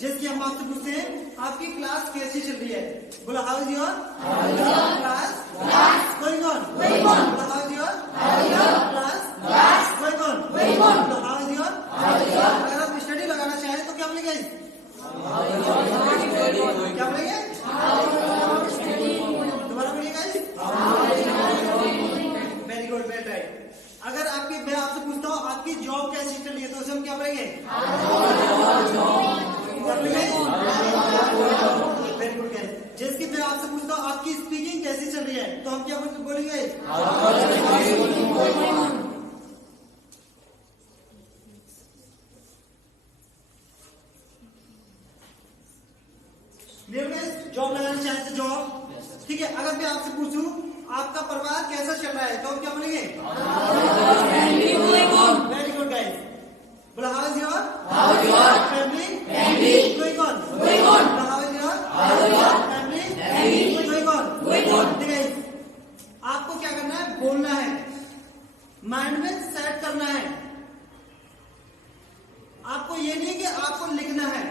जैसे कि हम आपसे पूछते हैं आपकी क्लास कैसी चल रही है, बोला how is your class going on, बोला how is your class going on, बोला हाउ इज योर। अगर आप स्टडी लगाना चाहें तो क्या बोलेंगे, क्या बोलेंगे, दोबारा बोलिएगा। Very good, very right. अगर आपकी मैं आपसे पूछता हूँ आपकी जॉब कैसी चल रही है तो उसे हम क्या बोलेंगे, वेरी गुड। जैसे कि मैं आपसे पूछता हूँ आपकी स्पीकिंग कैसी चल रही है तो हम क्या बोलेंगे, जॉब लगाना चाहे तो जॉब, ठीक है। अगर मैं आपसे पूछूं आपका परिवार कैसा चल रहा है तो हम क्या बोलेंगे, वेरी गुड गाइस। बोला how is your family going on, how is your family going on. ठीक है, आपको क्या करना है, बोलना है, माइंड में सेट करना है। आपको ये नहीं कि आपको लिखना है,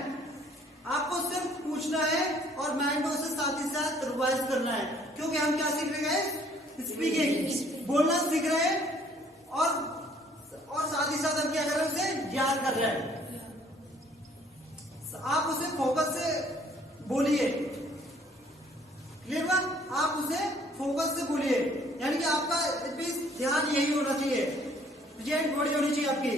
आपको सिर्फ पूछना है और माइंड में उसे साथ ही साथ रिवाइज करना है। क्योंकि हम क्या सीख रहे हैं, स्पीकिंग, बोलना सीख रहे हैं और साथ ही साथ हम क्या कर रहे हैं, उसे याद कर रहे हैं। आप उसे फोकस से बोलिए, क्लियर हुआ, आप उसे फोकस से बोलिए, यानी कि आपका ध्यान यही होना चाहिए, जेंट बॉडी होनी चाहिए आपकी,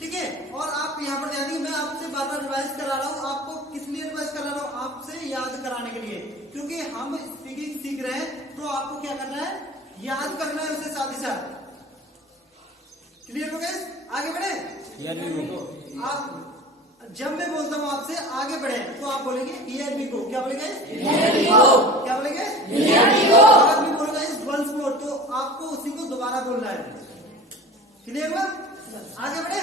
ठीक है। और आप यहाँ पर ध्यान दीजिए, मैं आपसे बार बार रिवाइज करा रहा हूँ, आपको किस लिए रिवाइज करा रहा हूँ, आपसे याद कराने के लिए, क्योंकि हम स्पीकिंग सीख रहे हैं तो आपको क्या करना है, याद करना है उसे साथ ही साथ। क्लियर हो गए, आगे बढ़े। आप जब मैं बोलता हूँ आपसे आगे बढ़े तो आप बोलेंगे हियर वी गो, क्या बोलेंगे, क्या बोलेंगे, अगर मैं बोलूंगा इस वंस मोर तो आपको उसी को दोबारा बोलना है। क्लियर हुआ, आगे बढ़े,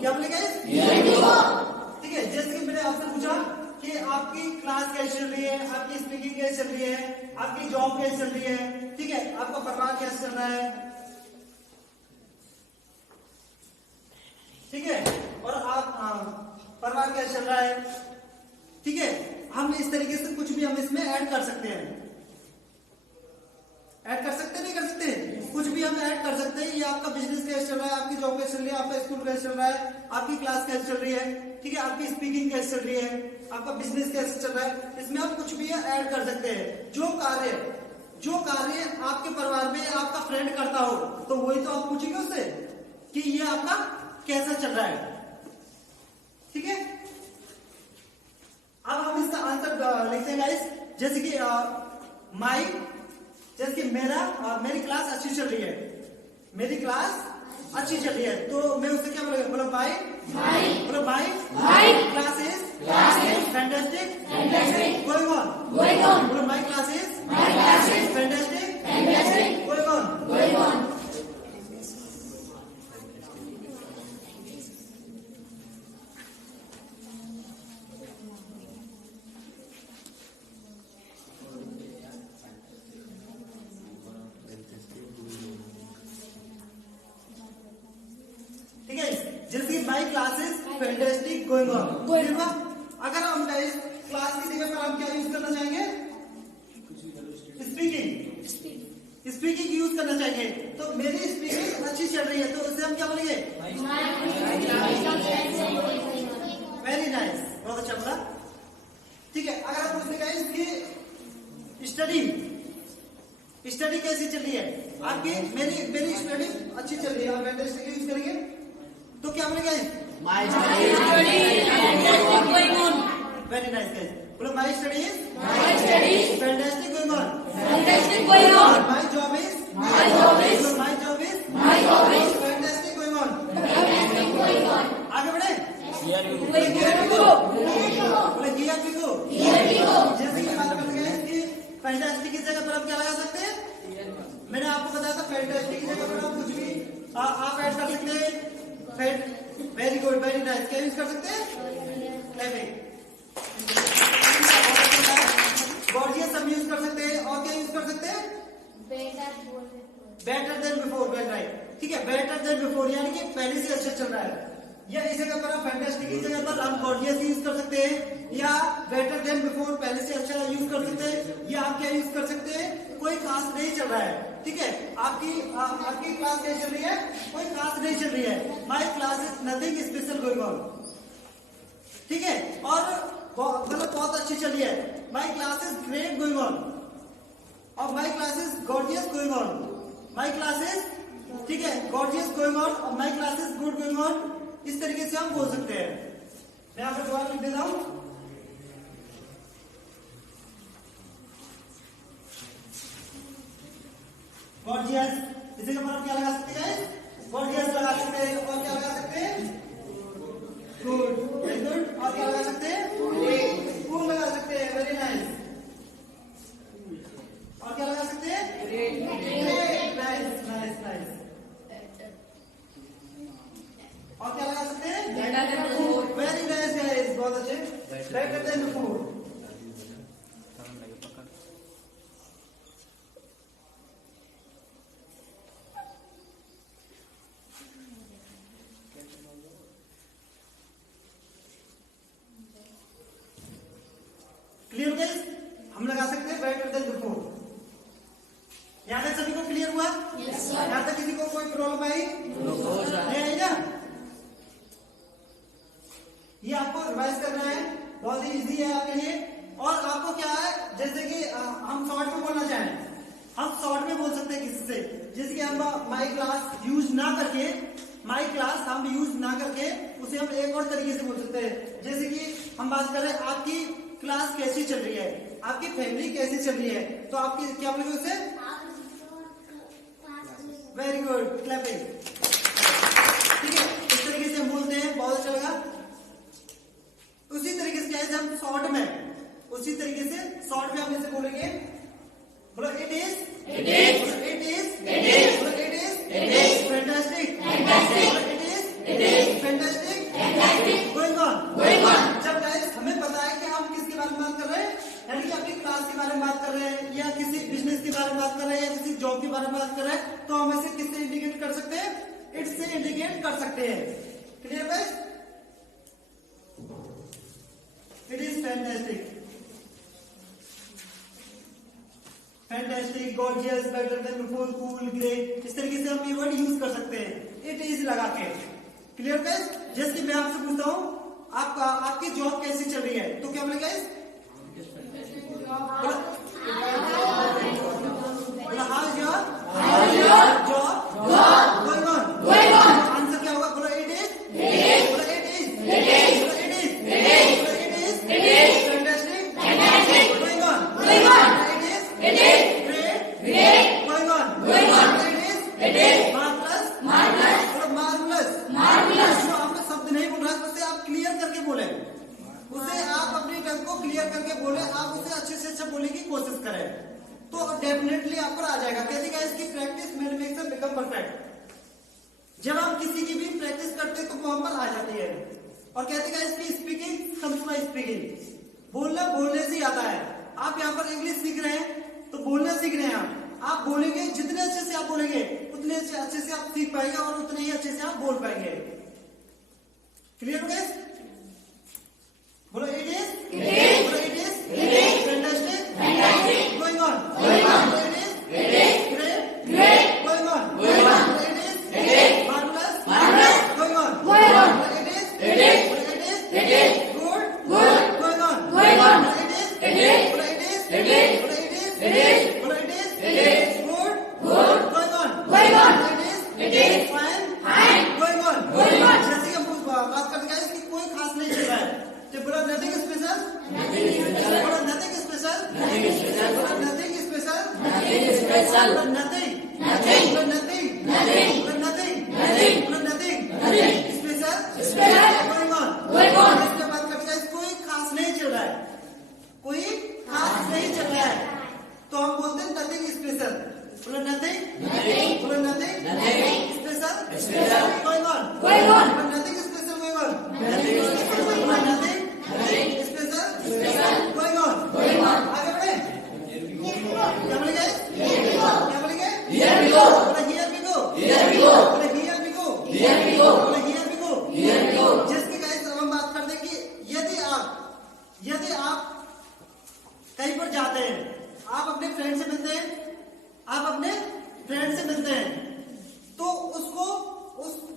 क्या बोलेंगे, ठीक है। जैसे कि मैंने आपसे पूछा कि आपकी क्लास कैसी चल रही है, आपकी स्पीकिंग कैसी चल रही है, आपकी जॉब कैसी चल रही है, ठीक है, आपका परिवार कैसे चल रहा है, ठीक है, और आप परिवार कैसे चल रहा है, ठीक है। हम इस तरीके से कुछ भी हम इसमें ऐड कर सकते हैं, ऐड कर सकते हैं, नहीं कर सकते, कुछ भी हम ऐड कर सकते हैं। ये आपका बिजनेस कैसे चल रहा है, आपकी जॉब कैसे चल रही है, आपका स्कूल कैसे चल रहा है, आपकी क्लास कैसे चल रही है, ठीक है, आपकी स्पीकिंग कैसे चल रही है, आपका बिजनेस कैसे चल रहा है, इसमें आप कुछ भी ऐड कर सकते हैं। जो कार्य आपके परिवार में आपका फ्रेंड करता हो तो वही तो आप पूछेंगे उससे कि ये आपका कैसा चल रहा है, ठीक है। अब हम इसका आंसर लिखते हैं गाइस, जैसे कि जैसे कि मेरी क्लास अच्छी चल रही है, मेरी क्लास अच्छी चल रही है तो मैं उससे क्या बोलेगा, बोलो बाय, बोलो bye, class is fantastic going on, बोलो my class is fantastic going on. ठीक है, जैसे my classes fantastic going on. अगर हम क्लास की जगह पर हम क्या यूज करना चाहेंगे, स्पीकिंग यूज करना चाहिए। तो मेरी स्पीकिंग अच्छी चल रही है तो उसे हम क्या बोलेंगे, वेरी नाइस, बहुत अच्छा बोला, ठीक है। अगर आप पूछते हैं इसकी स्टडी कैसी चल रही है आपकी, मेरी स्टडी अच्छी चल रही है, आप फैंटास्टिक यूज करेंगे तो क्या बोलेंगे, वेरी नाइस गाइस, बोलो my study is fantastic going on, my job is fantastic going on. आगे बढ़े, बोले हियर वी गो। जैसे कि बात करते हैं कि फैंटास्टिक की जगह पर आप क्या लगा सकते हैं, मैंने आपको बताया था फैंटास्टिक की जगह पर आप कुछ भी आप ऐड कर सकते हैं। वेरी गुड, वेरी नाइस, क्या यूज कर सकते हैं, गॉर्जियस हम यूज कर सकते हैं, और क्या यूज कर सकते हैं, better than before, very right, ठीक है, बेटर देन बिफोर यानी कि पहले से अच्छा चल रहा है, या इस जगह पर आप फैंटास्टिक की जगह पर आप गॉर्जियस यूज कर सकते हैं, या बेटर देन बिफोर पहले से अच्छा यूज कर सकते हैं, या आप क्या यूज कर सकते हैं, कोई खास नहीं चल रहा है, ठीक है। आपकी क्लास क्या चल रही है, कोई खास नहीं चल रही है, my class is nothing special going on, ठीक है। और मतलब बहुत अच्छी चल रही है, my class is great going on, और my class is gorgeous going on, my class is, ठीक है, गॉर्जियस गोइंग ऑन, और my class is good going on, इस तरीके से हम बोल सकते हैं। मैं यहाँ पर जवाब लिख देता हूं, गॉर्जियस, इसी के ऊपर आप क्या लगा सकते हैं, गॉर्जियस लगा सकते हैं, और क्या लगा सकते हैं, गुड, वेरी गुड, और क्या लगा सकते हैं, कूल लगा सकते हैं, वेरी नाइस, और क्या लगा सकते हैं, ग्रेट, नाइस नाइस नाइस, और क्या लगा सकते हैं, वेरी नाइस गाइस, बहुत अच्छे, better than before. Clear guys, हम लगा सकते हैं बेटर देन बिफोर। यहाँ तक सभी को क्लियर हुआ? yes, यहाँ तक किसी को कोई प्रॉब्लम आई? नहीं आई ना? ये आपको रिवाइज करना है, बहुत ही इजी है आपके लिए। और आपको क्या है, जैसे कि हम शॉर्ट में बोलना चाहें, हम शॉर्ट में बोल सकते हैं किसी से, जैसे कि हम माई क्लास यूज ना करके, माई क्लास हम यूज ना करके उसे हम एक और तरीके से बोल सकते हैं। जैसे कि हम बात कर रहे हैं आपकी क्लास कैसी चल रही है, आपकी फैमिली कैसी चल रही है, तो आपकी क्या बोलेंगे उसे, वेरी गुड, क्लैपिंग, ठीक है। इस तरीके से हम बोलते हैं, बहुत अच्छा लगा। उसी तरीके से जैसे हम शॉर्ट में, उसी तरीके से शॉर्ट में हम इसे बोलेंगे, बोलो it is, it is, it is, it is, it is, it is fantastic, fantastic, it is, it is fantastic, fantastic, going on, going on. जब गाइस हमें पता है कि हम किसके बारे में बात कर रहे हैं, यानी कि अपनी क्लास के बारे में बात कर रहे हैं, या किसी बिजनेस के बारे में बात कर रहे हैं, या किसी जॉब के बारे में बात कर रहे हैं, तो हम इसे किससे इंडिकेट कर सकते हैं, इट से इंडिकेट कर सकते हैं। Clear guys, it is fantastic, fantastic, gorgeous, better than before, cool, great, इस तरीके से हम ये वर्ड यूज कर सकते हैं इट इज लगा के। क्लियर गाइस, जैसे कि मैं आपसे पूछता हूं, आपकी जॉब कैसी चल रही है, तो क्या बोले guys, how is your job going on, answer क्या होगा, बोलो इट इज, बोलो इट इज, इट इज, बोलो it is, it is, it is fantastic, fantastic, going on, it is, it is, great, great, going on, it is, it is, marvellous, marvellous, बोलो marvellous, marvellous. जो आपने शब्द नहीं बोल रहा है उसे आप क्लियर करके बोले, उसे आप अपनी टंग को क्लियर करके बोले, आप उसे अच्छे से अच्छा बोलने की कोशिश करें, तो डेफिनेटली आप पर आ जाएगा। कहते हैं इसकी practice makes us become perfect. जब आप किसी की भी प्रैक्टिस करते हैं तो वो हम पर आ जाती है। और कहते हैं इसकी स्पीकिंग कम्स बाय स्पीकिंग, बोलना बोलने से आता है। आप यहाँ पर इंग्लिश सीख रहे हैं तो बोलना सीख रहे हैं, आप बोलेंगे, जितने अच्छे से आप बोलेंगे उतने अच्छे से आप सीख पाएंगे और उतने ही अच्छे से आप बोल पाएंगे। क्लियर हो गया? बोलो इट इज, बोलो it is, fantastic, fantastic, going on, it is, great, great, going on, it is, marvellous, marvellous, going on, it is, good, good, going on, it is, good, good, going on, it is, fine, going on. जैसे कि हम बात करते हैं इसकी कोई खास नहीं चल रहा है, नथिंग स्पेशल,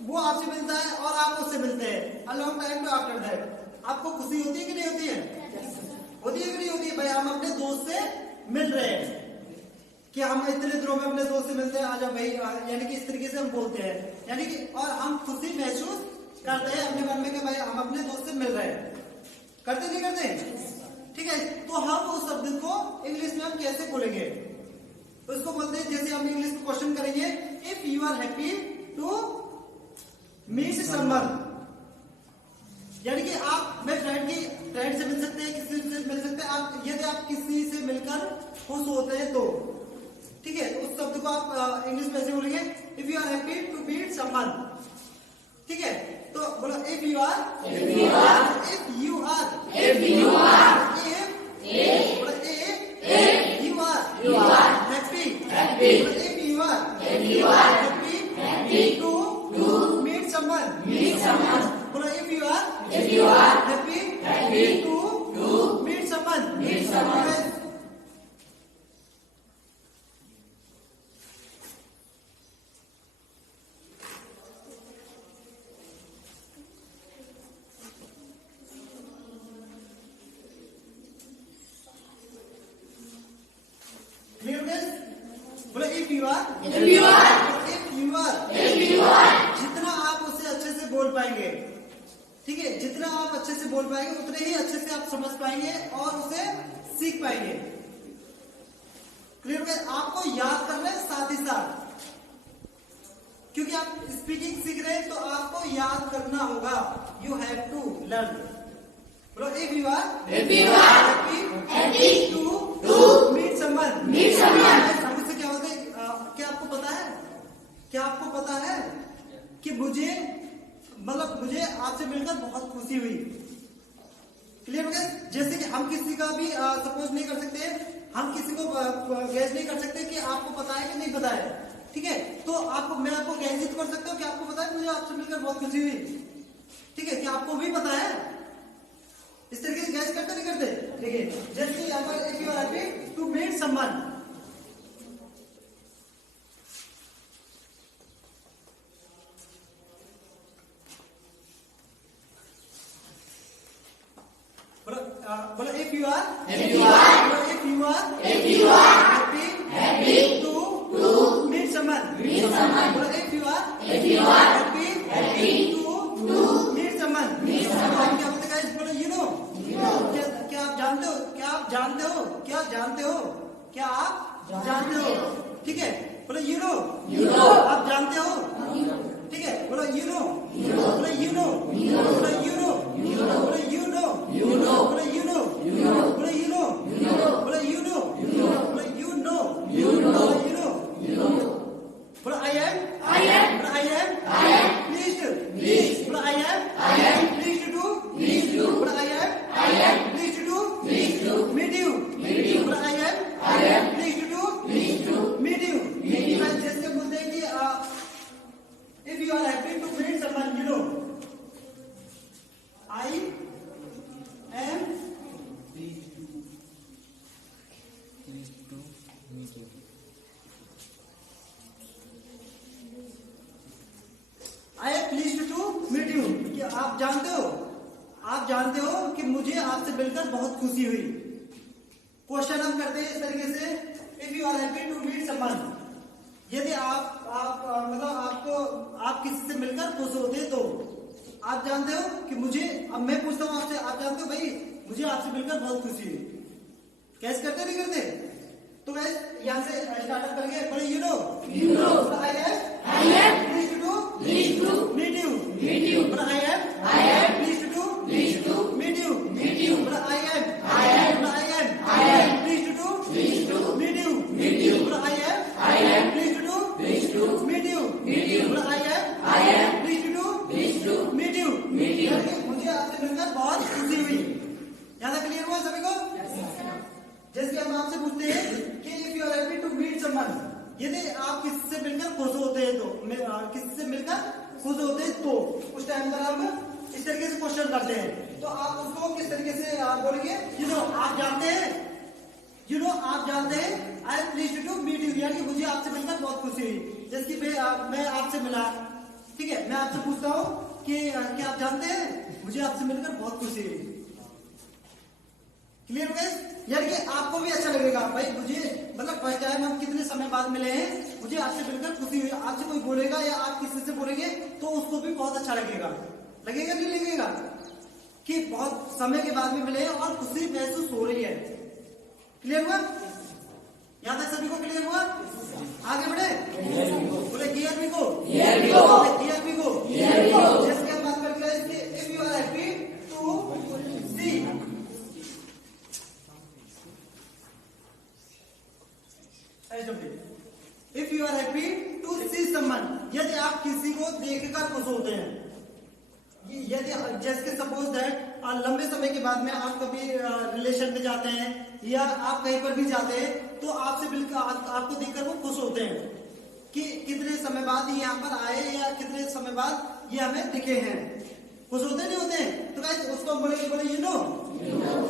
वो आपसे मिलता है और आप उससे मिलते हैं a long time to after that, आपको खुशी होती है कि नहीं होती है? होती है कि नहीं होती है? भाई हम अपने दोस्त से मिल रहे हैं कि हम इतने दिनों में अपने दोस्त से मिलते हैं, आजा भाई, यानी कि इस तरीके से हम बोलते हैं, यानी कि और हम खुशी महसूस करते हैं अपने मन में कि भाई हम अपने दोस्त से मिल रहे हैं। करते नहीं करते? ठीक है, तो हम उस शब्द को इंग्लिश में हम कैसे बोलेंगे? तो इसको बोलते हैं, जैसे हम इंग्लिश में क्वेश्चन करेंगे, if you are happy to meet someone, यानी कि आप मैं फ्रेंड से मिल सकते हैं, किसी से मिल सकते हैं, आप यदि आप किसी से मिलकर खुश होते हैं तो, ठीक है, तो उस शब्द को आप इंग्लिश में ऐसे बोलेंगे, if you are happy to meet someone. ठीक है, तो बोलो if you are happy to meet someone, बोलो if you are happy to meet someone, clear guys? बोलो if you are जितना आप उससे अच्छे से बोल पाएंगे, ठीक है, जितना आप अच्छे से बोल पाएंगे उतने ही अच्छे से आप समझ पाएंगे और उसे सीख पाएंगे। क्लियर है? आपको याद करना है साथ ही साथ, क्योंकि आप स्पीकिंग सीख रहे हैं तो आपको याद करना होगा। You have to learn. बोलो if you are happy to meet someone, से क्या होता है? क्या आपको पता है कि मुझे आपसे मिलकर बहुत खुशी हुई। क्लियर हो गया? जैसे कि हम किसी का भी सपोज नहीं कर सकते, हम किसी को गैस नहीं कर सकते कि आपको पता है कि नहीं पता है, ठीक है, तो मैं आपको गैस तो कर सकता हूँ कि आपको पता है मुझे आपसे मिलकर बहुत खुशी हुई, ठीक है, क्या आपको भी पता है? इस तरीके से गैस करते नहीं करते? ठीक है, जैसे यहाँ पर if you are happy to meet someone, बोलो if you are happy to meet someone, बोलो if you are happy to meet someone, क्या बोलते हैं? बोलो you know, क्या आप जानते हो, ठीक है, बोलो you know, आप जानते हो, ठीक है, बोलो you know, बोलो you know, बोलो you know, बोलो you know, बोलो you know, बोलो you know, बोलो you know, बोलो you know, बोलो you know, बोलो I am pleased, बोलो I am pleased to, बोलो I am pleased to meet you, बोलो I am pleased to meet you। जैसे बोलते हैं कि if you are happy to meet someone, you know, I am pleased to meet you, कि आप जानते हो कि मुझे आपसे मिलकर बहुत खुशी हुई। क्वेश्चन हम करते हैं इस तरीके से, if you are happy to meet someone, यदि आप किसी से मिलकर खुश होते तो आप जानते हो कि मुझे, अब मैं पूछता हूँ आपसे, आप जानते हो भाई मुझे आपसे मिलकर बहुत खुशी हुई। कैसे करते नहीं करते? तो गाइस यहाँ से स्टार्टअप करेंगे। बड़े you know I am pleased to meet you, but I am pleased to meet you, but I am pleased to meet you, but I am pleased to meet you, but I am pleased to meet you, मुझे आपसे मिलकर बहुत खुशी हुई। यहाँ तक clear हुआ सभी को? जैसे हम आपसे पूछते हैं कि if you are happy to meet someone, यदि आप किसी से मिलकर खुश होते हैं तो उस टाइम पर हम इस तरीके से क्वेश्चन करते हैं, तो आप उसको किस तरीके से बोलेंगे? आप जानते हैं I am pleased to meet you, यानी मुझे आपसे मिलकर बहुत खुशी हुई। जैसे कि मैं आपसे मिला, ठीक है, मैं आपसे पूछता हूँ कि क्या आप जानते हैं मुझे आपसे मिलकर बहुत खुशी हुई। क्लियर हो गए? यानी कि आपको भी अच्छा लगेगा भाई, मुझे मतलब फर्स्ट टाइम हम कितने समय बाद मिले हैं, मुझे आपसे मिलकर खुशी हुई। आपसे कोई बोलेगा या आप किसी से बोलेंगे तो उसको भी बहुत अच्छा लगेगा। लगेगा नहीं लगेगा कि बहुत समय के बाद में मिले हैं और खुशी महसूस हो रही है। क्लियर हुआ? यहाँ तक सभी को क्लियर हुआ? आगे बढ़े, बोले here we go, here we go, here we go, here we go. जैसे हम बात करते हैं if you are happy to see, if you are happy to see someone, यदि आप किसी को देखकर खुश होते हैं, यदि जैसे सपोज दैट लंबे समय के बाद में आप कभी रिलेशन में जाते हैं या आप कहीं पर भी जाते हैं तो आपसे बिल्कुल आपको देखकर वो खुश होते हैं कि कितने समय बाद ये यहाँ पर आए या कितने समय बाद ये हमें दिखे हैं। खुश होते नहीं होते हैं? तो गाइस उसको बोलेंगे, बोले यू नो,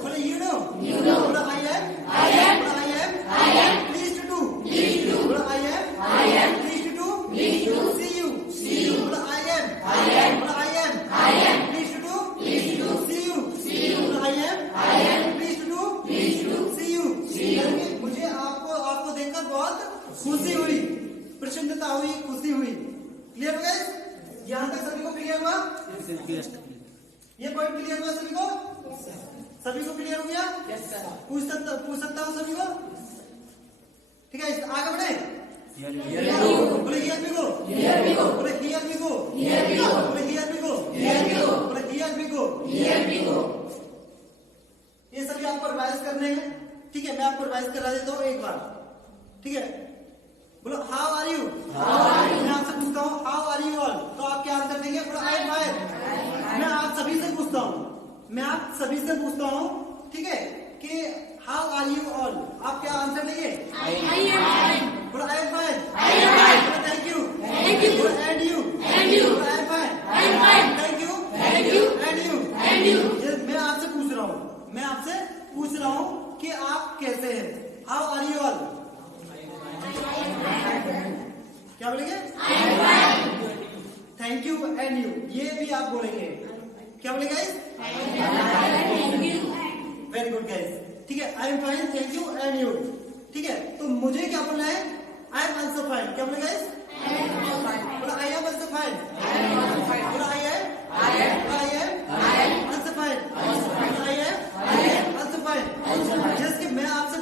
बोले यू नो, बोले आई एम प्लीज्ड टू, बोले I am pleased to see you, बोले I am pleased to see you, बोले I am pleased to see you. यानी मुझे आपको देखकर बहुत खुशी हुई, प्रसन्नता हुई, खुशी हुई। क्लियर हो गए? यहाँ तक सभी को क्लियर हुआ? ये पॉइंट क्लियर हुआ सभी को? सभी को क्लियर हो गया? पूछ सकता हूँ सभी को? ठीक है, आगे बढ़े। बोले हियर वी गो, बोले हियर वी गो, बोले हियर वी गो, बोले हियर वी गो। ये सभी आपको रिवाइज करने हैं। ठीक है, मैं आपको रिवाइज करा देता हूँ एक बार। ठीक है, बोलो हाउ आर यू, मैं आपसे पूछता हूँ हाउ आर यू ऑल, तो आप क्या आंसर देंगे? बोलो आई एम फाइन। मैं आप सभी से पूछता हूँ, ठीक है, कि हाउ आर यू ऑल, आप क्या आंसर देंगे? I am fine. बोलो I am fine. Thank you. बोलो एंड यू। बोलो I am fine. Thank you. And you. मैं आपसे पूछ रहा हूँ कि आप कैसे हैं? हाउ आर यू ऑल, क्या बोलेंगे? थैंक यू एंड यू, ये भी आप बोलेंगे। क्या बोलेंगे गाइस? Very good guys. ठीक है, आई am fine, thank you and you. ठीक है, तो मुझे क्या बोलना है? I am also fine. क्या बोले गाइस? बोला आई एम ऑल्सो फाइन। बोला I am also fine. I am also fine. जैसे मैं आपसे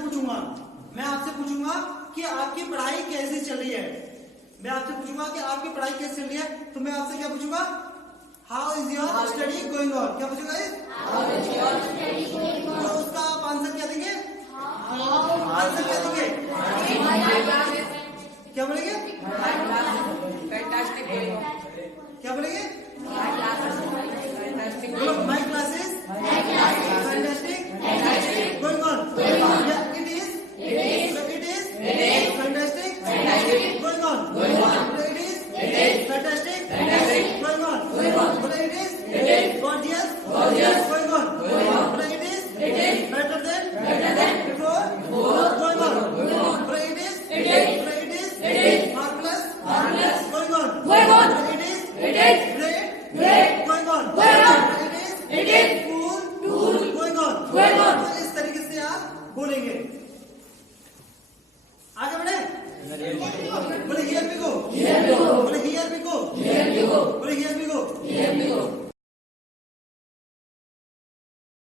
पूछूंगा कि आपकी पढ़ाई कैसी चल रही है, मैं आपसे पूछूंगा कि आपकी पढ़ाई कैसी चल रही है, तो मैं आपसे क्या पूछूंगा? How is your study going on. क्या पूछूंगा? तो उसका आप आंसर क्या देंगे? क्या बोलेंगे? क्या बोलेंगे? My classes fantastic going on. It is fantastic going on. It is fantastic going on. It is gorgeous going on. It is better than before going on. It is marvellous going on. It is great going on. It is cool going on. तो इस तरीके से आप बोलेंगे। आगे बढ़े, बोले here we go,